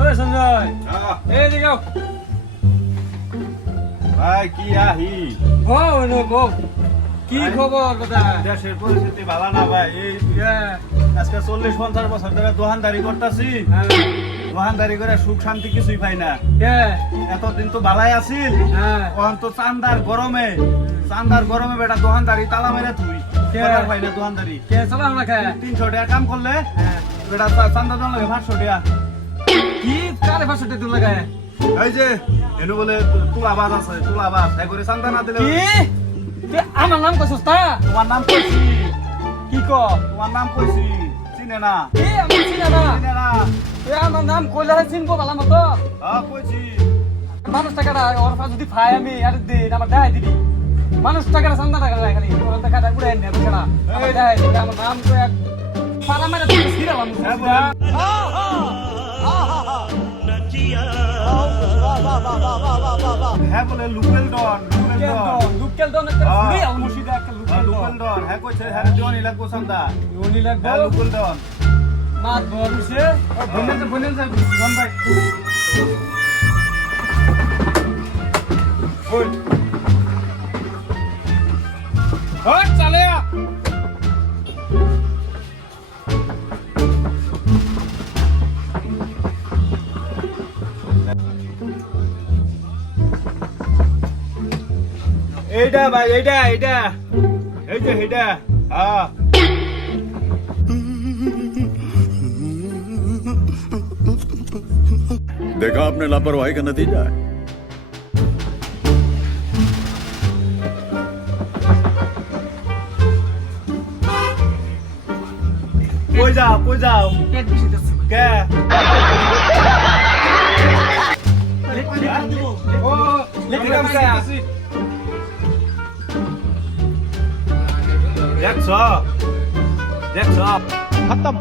ওই সঞ্জয় এই দিকে ভাই কি আহি বউ কি খবর কথা দেশের পরিস্থিতি ভালো না ভাই এই আজকে 40-50 বছর ধরে দোকানদারি করতেছি দোকানদারি করে সুখ শান্তি কিছুই পাই না এতদিন তো ভালাই আছিল এখন তো চান্দার গরমে বেটা দোকানদারি তালা মেরে তুই পাই না দোকানদারি চালাম না খায় 300 টাকা কাম করলে বেটা চান্দা দাম লাগে 500 টাকা কি কারে 500 টাকা দিল লাগায় এই যে এনে বলে তুলাবাজ আছে তুলাবাজ তাই করে চান্দা না দিলে কি আমার নাম কইছস তা তোমার নাম কইছি কি ক তোমার নাম কইছি চিনে না কি আমার চিনা না চিনে না আমার নাম কইলে চিনবো ভালো মতো কইছি মানুষ টাকাটা ওর পাশে যদি পাই আমি আর দিন আমার দেখাই দিবি মানুষ টাকাটা চান্দা টাকা খালি ওর টাকাটা উড়াই নেব ছাড়া আমার দেখাই দিবি আমার নাম তো এক পারা মেরে তুই সিরালাম হ্যাঁ বলে লুকেল ডন লুকেল ডন একটা ফ্রি আলমুশিদা একটা লুকেল ডন হ্যাঁ কইছে হ্যাঁ জনি লাগবো চান্দা জনি লাগবো লুকেল ডন মাত বলছে বনেন যা জন ভাই ওই হট চলে এইটা ভাই এইটা এই যে এইটা হ্যাঁ देखा आपने लापरवाही का नतीजा है। কই যাও পেট বিছিতেছে কে ও লেখা আছে দেখছ खत्म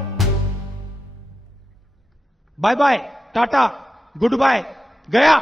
bye bye tata goodbye गया।